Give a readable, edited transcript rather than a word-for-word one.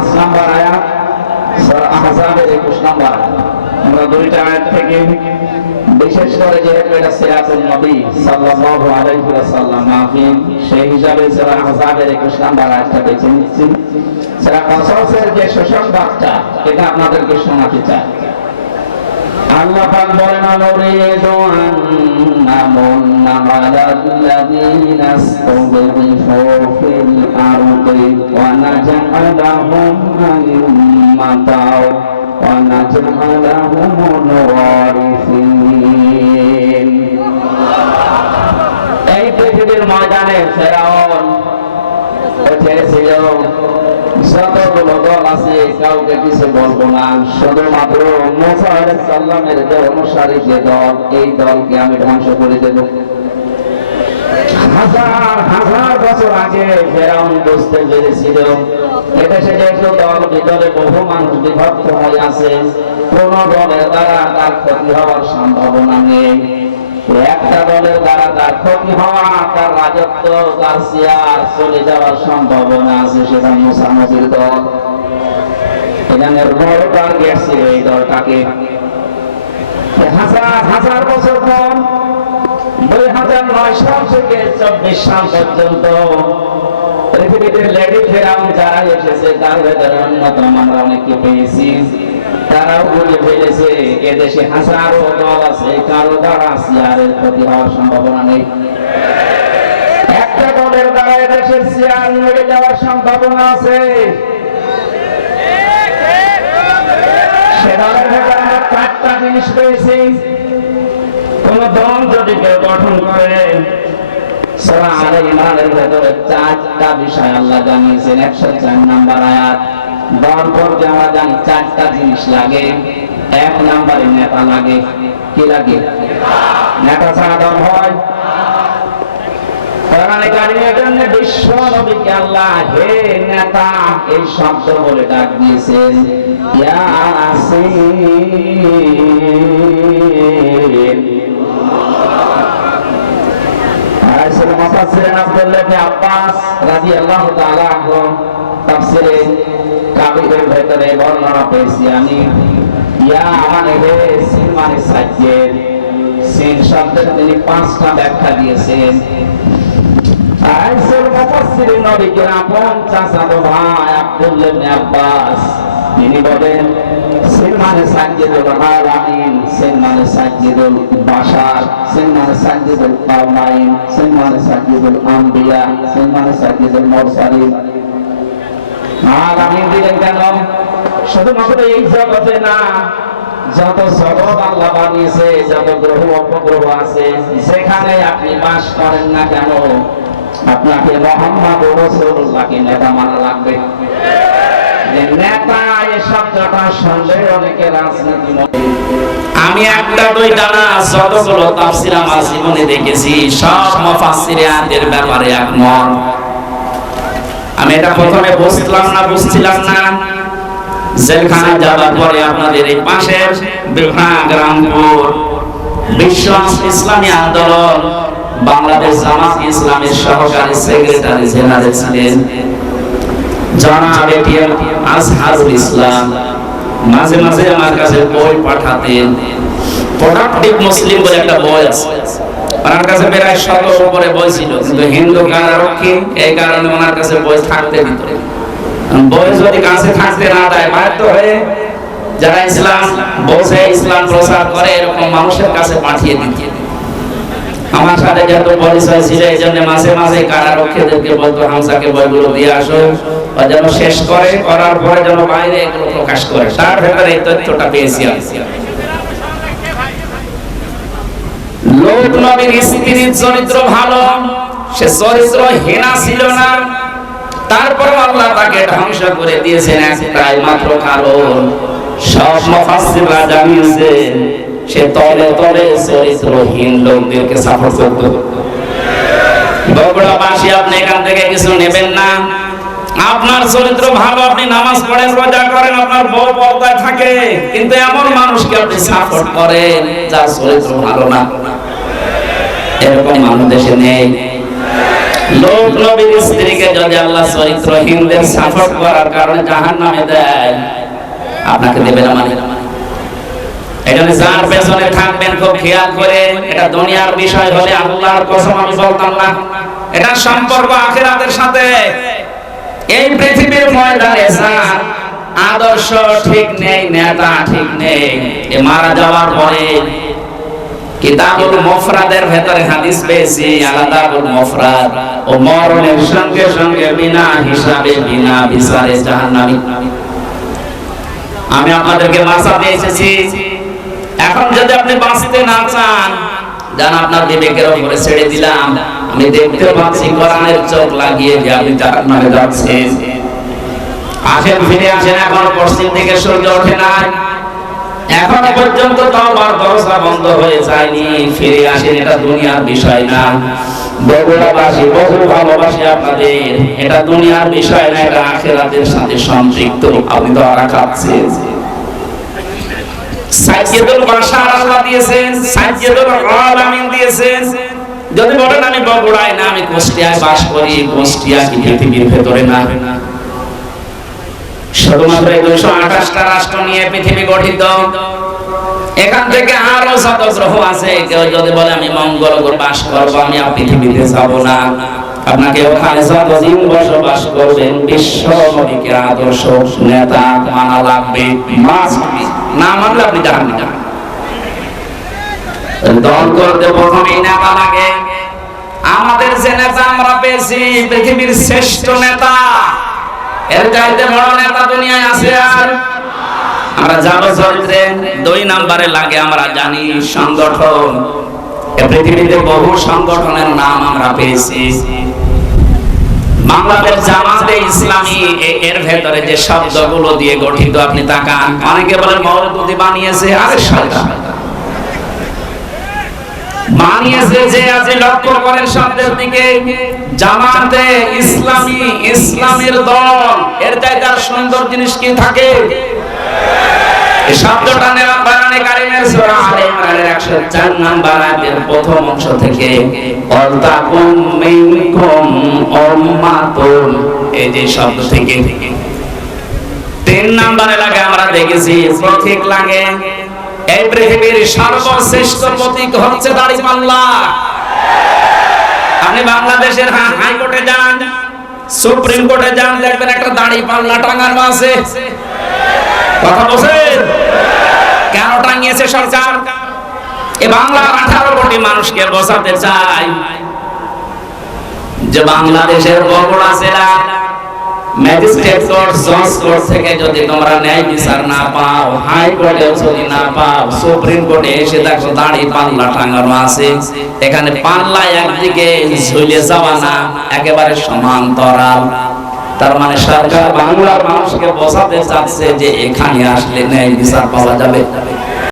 5 নম্বর আয়াত সূরা আহজাবের 21 নম্বর আয়াত। আমরা দুইটা আয়াত থেকে বিশেষ করে যেহেতু এটা সিরাতুন নবী সাল্লাল্লাহু আলাইহি ওয়াসাল্লাম মাহফিল, সেই হিসাবে সূরা আহজাবের 21 নম্বর আয়াতটা বেছে নিচ্ছি। সূরা কাসাসের যে শেষের ভাগটা এটা আপনাদেরকে শোনাতে চাই। আল্লাহ পাক বলেন, আনুরিদু আন নামুন্না আলাল্লাযীনা ইসতুযিফু ফিল আরদি ওয়া নাজআলাহুম আইম্মাতাও ওয়া নাজআলাহুমুল ওয়ারিসিন। এই পৃথিবীর ময়দানে ফেরাউন ছিল, যতগুলো দল আছে কাউকে কিছু বলবো না, শুধুমাত্র মুসা আলাইহিস সালামের যে অনুসারী যে দল, এই দলকে আমি ধ্বংস করে দেব। হাজার হাজার বছর আগে ফেরাউন বুঝতে পেরেছিল এদেশে যেহেতু দল ভিতরে বহু মানুষ বিভক্ত হয়ে আছে, কোন দলের দ্বারা তার ক্ষতি হওয়ার সম্ভাবনা নেই। একটা দলের দ্বারা তার ক্ষতি হওয়া, তার রাজত্ব, তার চেয়ার চলে যাওয়ার সম্ভাবনা আছে, সেটা মুসা নবীর দল। এখানে বড় টার্গেট ছিল এই দলটাকে। হাজার হাজার বছর পর 2009 সাল থেকে 24 সাল পর্যন্ত পৃথিবীতে লেডি ফেরাউন যারা এসেছে তার ভেতরে অন্যতম আমরা অনেককে পেয়েছি। তারাও বুঝে ফেলেছে এদেশে হাজারো দল আছে, কারো দ্বারা চেয়ারের ক্ষতি হওয়ার সম্ভাবনা নেই। একটা দলের দ্বারা এদেশের চেয়ার নেড়ে যাওয়ার সম্ভাবনা আছে। সে দলের ভেতরে আমরা 4টা জিনিস পেয়েছি। কোন দল যদি কেউ গঠন করে, সূরা আলে ইমরানের ভেতরে 4টা বিষয় আল্লাহ জানিয়েছেন। 104 নম্বর আয়াত। দল করতে আমরা জানি 4টা জিনিস লাগে। 1 নম্বরে নেতা লাগে। কি লাগে? নেতা ছাড়া দল হয়? কোরআনে কারিমের জন্য বিশ্ব নবীকে আল্লাহ হে নেতা এই শব্দ বলে ডাক দিয়েছেন। ইয়াসিন। আসলে মুফাসসিরিন আব্দুল্লাহ ইবনে আব্বাস রাদিয়াল্লাহু তাআলা আনহু তাফসীরে কাবিরের ভেতরে বর্ণনা পেয়েছি আমি। ইয়া মানে হে, সিন মানে সাজ্জেদ। সিন শব্দের তিনি 5টা ব্যাখ্যা দিয়েছেন। আইসুল মুফাসসিরিন নবীকে আপন চাচাতো ভাই আব্দুল্লাহ ইবনে আব্বাস তিনি বলেন, সিন মানে সাজ্জেদুল আলামিন, সিন মানে সাজ্জেদুল বাশার, সিন মানে সাজ্জেদুল কাওনাইন, সিন মানে সাজ্জেদুল আম্বিয়া, সিন মানে সাজ্জেদুল মুরসালিন। আলামিন দিলেন কেন? শুধুমাত্র এই জগতে না, যত জগৎ আল্লাহ বানিয়েছে, যত গ্রহ উপগ্রহ আছে, যেখানে আপনি বাস করেন না কেন, আপনাকে মুহাম্মদ রাসূলুল্লাহকে নেতা মানা লাগবে। নেতা এই শব্দটা শুনলে অনেকে রাজনীতি মনে। আমি একটা দুইটা না, যতগুলো তাফসীর আমার জীবনে দেখেছি সব মুফাসসিরিনদের ব্যাপারে একমত। আমি এটা প্রথমে বুঝছিলাম না, জেলখানা যাওয়ার পরে আপনাদের এই পাশের বিভাগ রামপুর বিশ্ব ইসলামী আন্দোলন বাংলাদেশ জামাত ইসলামের সহকারী সেক্রেটারি জেনারেল ছিলেন জনাব এটিএম আজহারুল ইসলাম। মাঝে মাঝে আমার কাছে বই পাঠাতেন। প্রোডাক্টিভ মুসলিম বলে একটা বই আছে, ওনার কাছে প্রায় 100 উপরে বই ছিল, কিন্তু হিন্দু কারারক্ষী এই কারণে ওনার কাছে বই থাকতে দিত। বই যদি কাছে থাকতে না দেয়, বাধ্য হয়ে যারা ইসলাম বোঝে, ইসলাম প্রচার করে, এরকম মানুষের কাছে পাঠিয়ে দিত। আমার সাথে যত পরিচয় ছিল, এই জন্য মাঝে মাঝে কারারক্ষীদেরকে বলতো হামসাকে বইগুলো দিয়ে আসো, ও যেন শেষ করে, করার পরে যেন বাইরে এগুলো প্রকাশ করে। তার ভেতরে এই তথ্যটা পেয়েছি। লোক নবীর স্ত্রীর চরিত্র ভালো, সে চরিত্রহীনা ছিল না, তারপর আল্লাহ তাকে ধ্বংস করে দিয়েছেন একটাই মাত্র কারণ। সব মুফাসসিররা জানিয়েছেন সে তলে তলে চরিত্রহীন লোকদেরকে সাপোর্ট করত। বগুড়াবাসী, আপনি এখান থেকে কিছু নেবেন না। আপনার চরিত্র ভালো, আপনি নামাজ পড়েন, রোজা করেন, আপনার বউ পর্দায় থাকে, কিন্তু এমন মানুষকে আপনি সাপোর্ট করেন যার চরিত্র ভালো না, এরকম মানুষ দেশে নেই। লোক নবীর স্ত্রীকে যদি আল্লাহ চরিত্রহীনদের সাপোর্ট করার কারণে জাহান্নামে দেয়, আপনাকে দেবে না মানে? এজন্য যার পেছনে থাকবেন খুব খেয়াল করে, এটা দুনিয়ার বিষয় হলে আল্লাহর কসম আমি বলতাম না, এটা সম্পর্ক আখিরাতের সাথে। এই পৃথিবীর ময়দানে যার আদর্শ ঠিক নেই, নেতা ঠিক নেই, এ মারা যাওয়ার পরে কিতাবুল মুফরাদের ভেতরে হাদিস পেয়েছি, আলাদাবুল মুফরাদ, ও মরণের সঙ্গে সঙ্গে বিনা হিসাবে বিনা বিচারে জাহান্নামী। আমি আপনাদেরকে বাঁচাতে এসেছি। এখন যদি আপনি বাঁচতে না চান, জান আপনার বিবেকের উপরে ছেড়ে দিলাম। আমি দেখতে পাচ্ছি কোরআনের চোখ লাগিয়ে যে আপনি জাহান্নামে যাচ্ছেন। আসেন, ফিরে আসেন। এখন পশ্চিম দিকে সূর্য ওঠে নাই, এখনো পর্যন্ত তওবার দরজা বন্ধ হয়ে যায়নি। ফিরে আসেন, এটা দুনিয়ার বিষয় না। বগুড়াবাসী বহু ভালোবাসি আপনাদের, এটা দুনিয়ার বিষয় না, এটা আখিরাতের সাথে সম্পৃক্ত। আপনি তো আরা খাচ্ছেন। সাইয়্যিদুল বাশার আল্লাহ দিয়েছেন, সাইয়্যিদুল আলামিন দিয়েছেন। যদি বলেন আমি বগুড়ায় না, আমি কুষ্টিয়ায় বাস করি, কুষ্টিয়া কি পৃথিবীর ভেতরে না? শুধুমাত্র 228টা রাষ্ট্র নিয়ে পৃথিবী গঠিত। এখান থেকে আরো যত গ্রহ আছে, কেউ যদি বলে আমি মঙ্গল গ্রহে বাস করব, আমি আর পৃথিবীতে যাব না, আপনাকে ওখানে যতদিন বসবাস করবেন বিশ্ব নবীর আদর্শ নেতা মানা লাগবে। না মানলে আপনি জাহান্নামে যাবেন। দল করতে প্রথমেই নেতা লাগে। আমাদের যে নেতা আমরা পেয়েছি, পৃথিবীর শ্রেষ্ঠ নেতা, এর চাইতে বড় নেতা দুনিয়ায় আছে আর? আমরা যাব চরিত্রে। 2 নম্বরে লাগে আমরা জানি সংগঠন। এই পৃথিবীতে বহু সংগঠনের নাম আমরা পেয়েছি। বাংলাদেশ জামাতে ইসলামী, এর ভেতরে যে শব্দগুলো দিয়ে গঠিত আপনি তাকান। অনেকে বলেন মওদুদি বানিয়েছে, আরে শয়তান বানিয়েছে। যে আপনি লক্ষ্য করেন শব্দের দিকে, জামাতে ইসলামী, ইসলামের দল, এর চাইতে আর সুন্দর জিনিস কি থাকে? এই শব্দটা নেওয়া কোরআনে কারীমের সূরা আলে ইমরানের 104 নম্বর আয়াতের প্রথম অংশ থেকে, ওয়ালতাকুম মিনকুম উম্মাতুন, এই যে শব্দ থেকে 3 নম্বরে লাগে আমরা দেখেছি প্রতীক লাগে। এই পৃথিবীর সর্বশ্রেষ্ঠ প্রতীক হচ্ছে দাড়িপাল্লা। আপনি বাংলাদেশের হাইকোর্টে যান, সুপ্রিম কোর্টে যান, দেখবেন একটা দাড়িপাল্লা টাঙানো আছে। কথা বলছেন? কেন টাঙিয়েছে সরকার? এ বাংলার 18 কোটি মানুষকে বোঝাতে চাই যে বাংলাদেশের বগুড়া জেলা ম্যাজিস্ট্রেট কোর্ট, জজ কোর্ট থেকে যদি তোমরা ন্যায় বিচার না পাও, হাইকোর্টেও যদি না পাও, সুপ্রিম কোর্টে এসে দেখো দাড়ি পাল্লা টাঙানো আছে। এখানে পাল্লা একদিকে ঝুলে যাওয়া না, একেবারে সমান্তরাল। তার মানে সরকার বাংলার মানুষকে বোঝাতে চাচ্ছে যে এখানে আসলে ন্যায় বিচার পাওয়া যাবে।